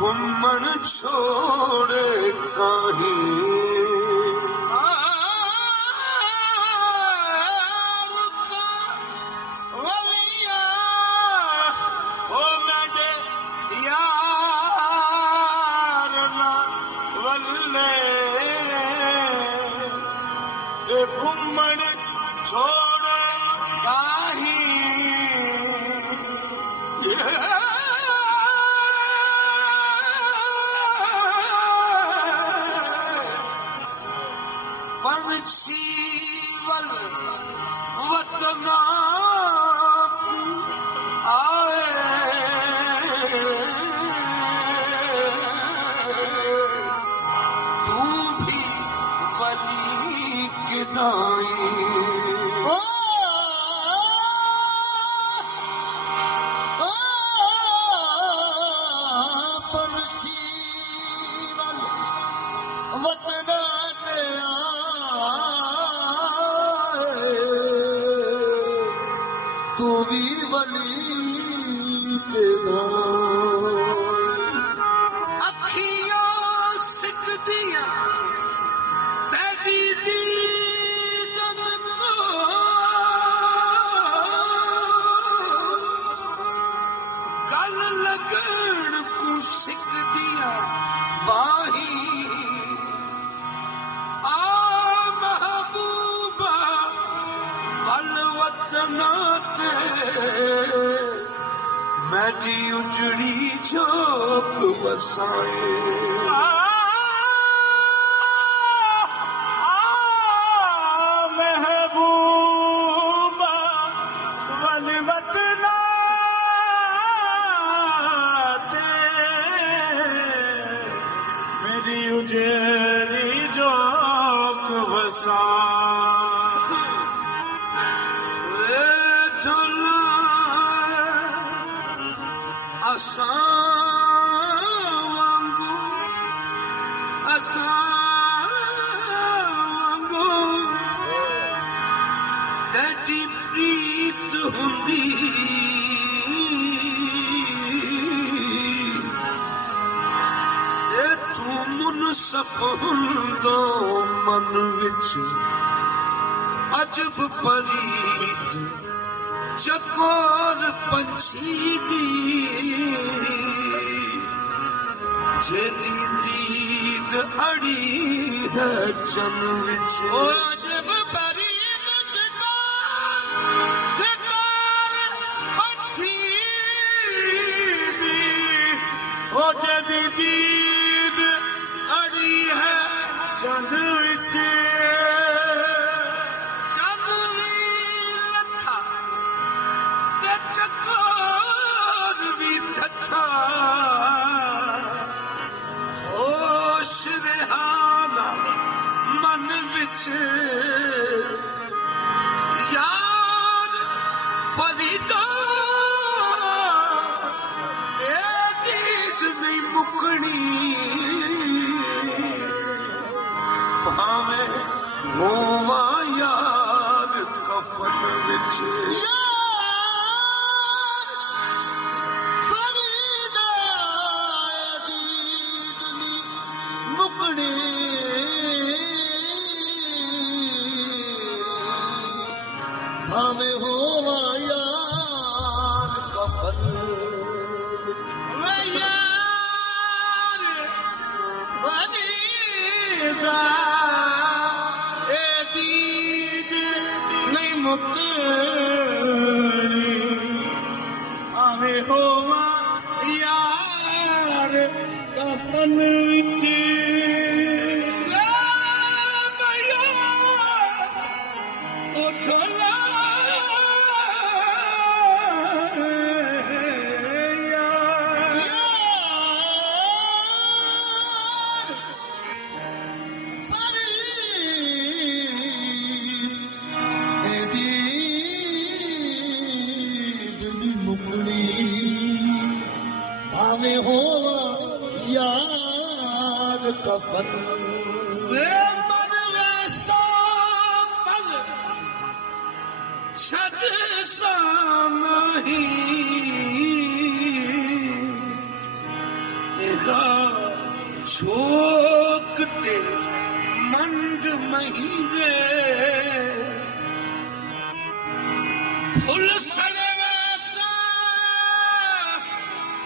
घुमण छोड़े कहीं वलिया ओ मेरे यार ना वल्ले ते घुमण छोड़े कहीं जीवन वतना आए तू भी वली के दाई वतना तू भी वली के अखियों सिकदियां तेरी दीदन को गल लगन को सिकदियां बाही आ महबूबा वल वतना मेरी उजड़ी चौक वसाए महबूबा वन वतना मेरी उजड़ी चौक वसाए असांगो तेरी प्रीत हुंदी तू मुनसफ हुंदो मन विच अजब परीत चकोर पंछी दी जेदी दीद अड़ी है जन विच ओ अजब परीत चकोर पंछी दी ओ जेदी दीद अड़ी है जन विच चकोर भी ठठा होश रिहाना मन विच यार फरीदा ए गीत नहीं मुकनी भावे होवा यार कफन विच भावे होवा यार कफन यार वनीदा ए दीद नहीं मुकनी भावे होवा यार कफन विच भावे होवा यार कफन ਛੱਡ ਸਾਮਹੀ ਇਹਦਾ ਸ਼ੋਕ ਤੇ ਮੰਡ ਮਹੀਦੇ ਫੁੱਲ ਸੜਵਾਸਾ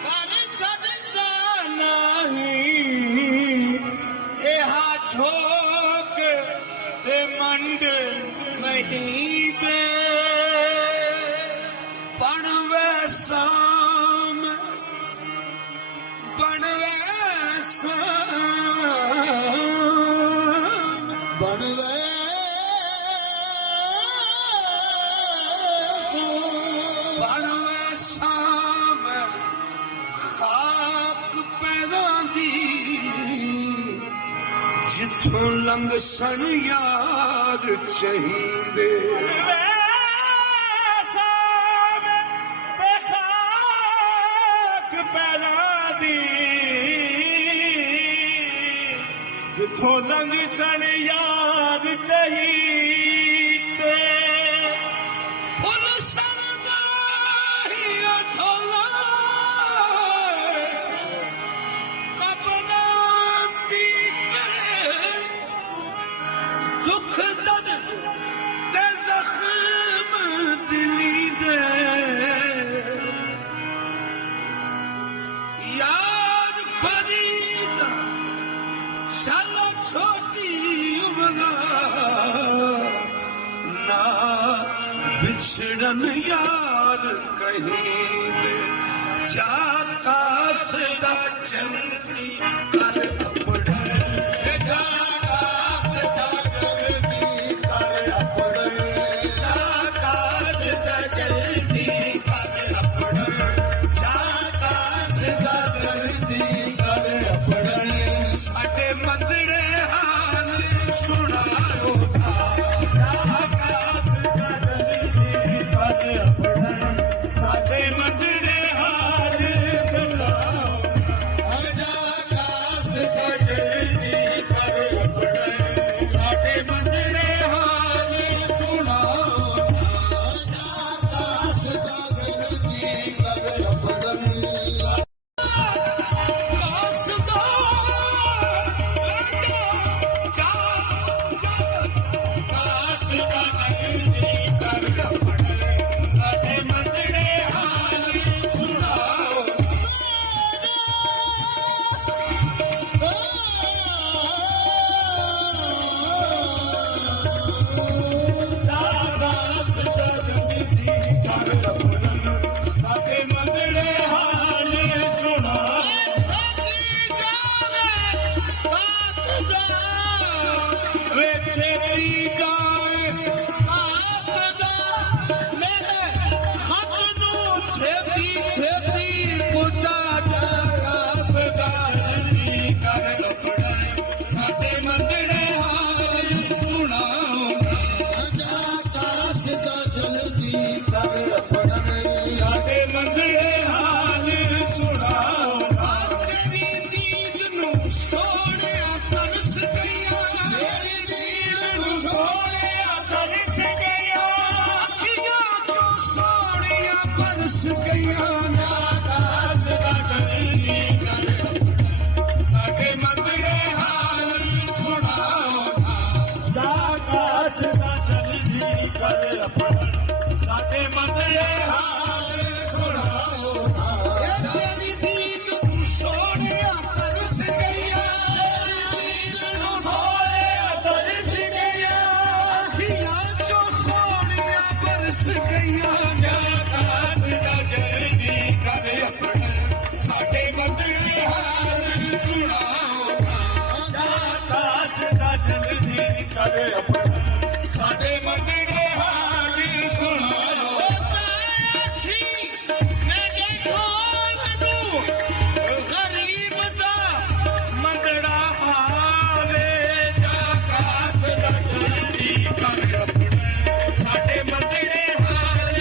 ਪਰ ਛੱਡ ਸਾਮਹੀ ਇਹਾ ਛੋਕ ਤੇ ਮੰਡ ਮਹੀਦੇ ਬਣਵੇ ਸਾਮ ਬਣਵੇ ਸਾਮ ਬਣਵੇ ਬਣਵੇ ਸਾਮ ਖਾਕ ਪੈਰਾਂ ਦੀ ਜਿੱਥੋਂ ਲੰਘ ਸਣ ਯਾਰ ਚਾਹੀਦੇ ਜਿੱਥੋਂ ਲੰਘ ਸਣ ਯਾਰ ਚਾਹੀਦੇ ਫੁੱਲ ਸੜਦਾ ਹੀ ਅਠੋਲਾ ਕਬਰਾਂ ਦੀ ਦੁੱਖ ਦਰਦ ਤੇ ਜ਼ਖਮ ਦਿਲੀ ਦੇ ਯਾਰ ਫਰੀਦਾ ਸਾਲਾ ਛੋਟੀ ਉਮਰ ਨਾ ਵਿਛੜਨ ਯਾਰ ਕਹੀਂ ਦੇ ਚਾਕਾਸ ਦਾ ਚੰਦੀ ਕਰ ਆਪਣੇ ਚਾਕਾਸ ਦਾ ਜਲਦੀ ਕਰ ਆਪਣੇ ਚਾਕਾਸ ਦਾ ਜਲਦੀ ਕਰ ਆਪਣੇ ਚਾਕਾਸ ਦਾ ਜਲਦੀ ਕਰ ਆਪਣੇ ਸਾਡੇ ਮੰਦੜੇ ਹਾਲ ਸੁਣਾਓ ਆਕਾਸ ਦਾ ਜਲਦੀ ਕਰ ਆਪਣੇ ਸਾਡੇ ਮੰਦੜੇ ਹਾਲ ਸੁਣਾਓ ਆਕਾਸ ਦਾ ਜਲਦੀ ਕਰ ਆਪਣੇ ਸਾਡੇ ਮੰਦੜੇ ਹਾਲ ਸੁਣਾਓ ਆਕਾਸ ਦਾ ਜਲਦੀ ਕਰ ਆਪਣੇ ਸਾਡੇ ਮੰਦੜੇ ਹਾਲ ਸੁਣਾਓ ਮੇਰੇ ਕੋਲ ਨੂੰ ਗਰੀਬ ਦਾ ਮੰਗੜਾ ਹਾਲ ਜਾਕਾਸ ਦਾ ਜਲਦੀ ਕਰ ਆਪਣੇ ਸਾਡੇ ਮੰਦੜੇ ਹਾਲ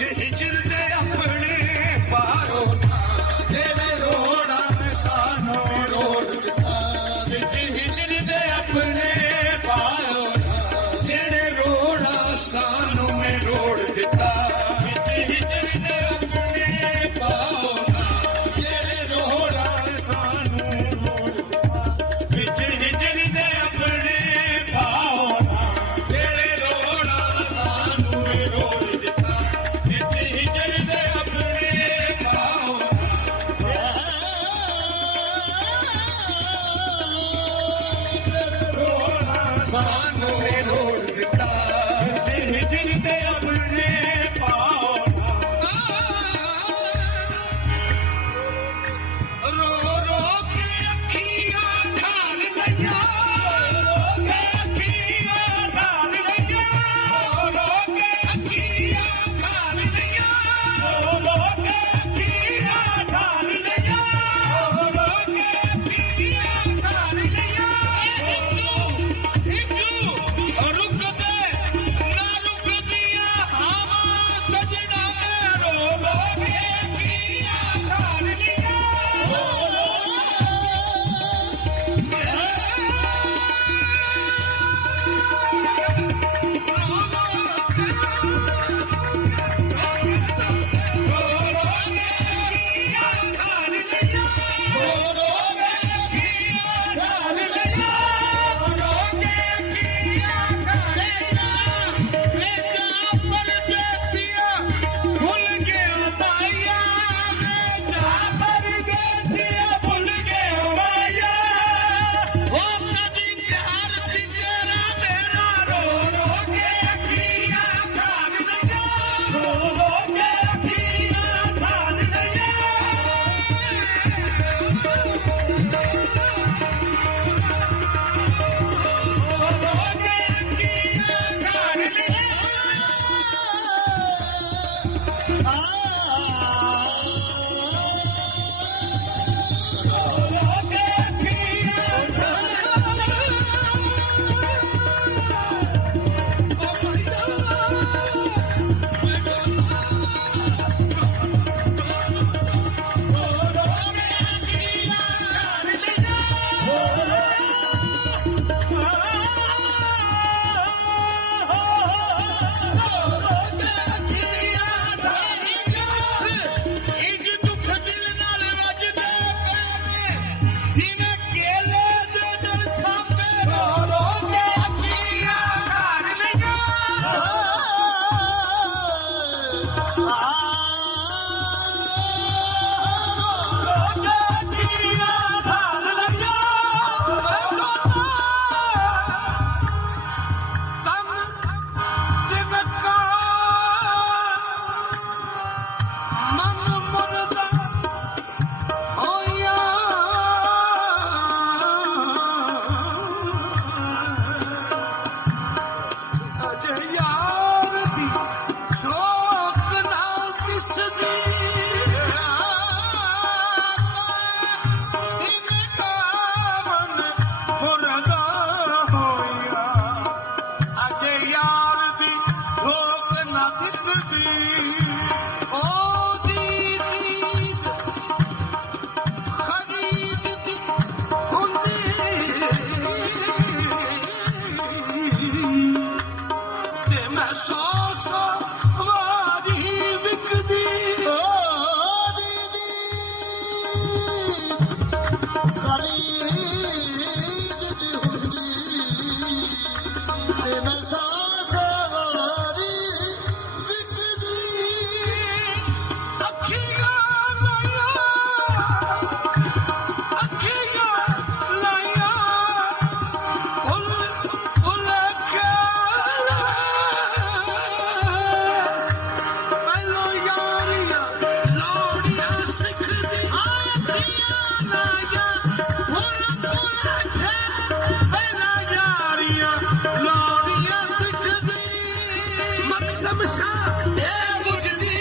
ਵਿੱਚ ਹਿਜਰ ਦੇ ਆਪਣੇ ਪਾਓ ਨਾ ਜਿਹੜੇ ਰੋੜਾ ਸਾਨੂੰ ਰੋੜ ਦਿੱਤਾ ਵਿੱਚ ਹਿਜਰ ਦੇ ਆਪਣੇ ਪਾਓ ਨਾ ਜਿਹੜੇ ਰੋੜਾ ਸਾਨੂੰ ਮੈਂ ਰੋੜ ਦਿੱਤਾ ਵਿੱਚ ਹਿਜਰ ਦੇ ਆਪਣੇ ਪਾਓ ਨਾ ਜਿਹੜੇ ਰੋੜਾ ਸਾਨੂੰ ਰੋੜ ਦਿੱਤਾ ਵਿੱਚ ਹਿਜਰ ਦੇ ਆਪਣੇ ਪਾਓ ਨਾ ਜਿਹੜੇ ਰੋੜਾ ਸਾਨੂੰ ਮੈਂ ਰੋੜ ਦਿੱਤਾ ਵਿੱਚ ਹਿਜਰ ਦੇ ਆਪਣੇ ਪਾਓ ਸਾਨੂੰ ਮੈਂ ਰੋੜ ਦਿੱਤਾ ਵਿੱਚ ਹਿਜਰ ਦੇ ਆਪਣੇ ਪਾਓ ਰੋ ਰੋ ਕੇ ਅੱਖੀਆਂ ਢਾਲ ਲਈਆਂ ਰੋ ਕੇ ਅੱਖੀਆਂ ਢਾਲ ਲਈਆਂ ਰੋ ਕੇ ਅੱਖੀਆਂ ਢਾਲ ਲਈਆਂ ਰੋ ਕੇ ਅੱਖੀਆਂ ਢਾਲ ਲਈਆਂ ਰੋ ਕੇ ਅੱਖੀਆਂ ਢਾਲ ਲਈਆਂ ਹਿੰਦੂ ਰੁਕਦੇ ਨਾ ਰੁਕਦੀਆਂ ਹਵਾ ਸਜਣਾ ਰੋ ਰੋ ਕੇ ਅੱਖੀਆਂ ਢਾਲ ਲਈਆਂ ਸਮਸ਼ਾ ਇਹ ਬੁਝਦੀ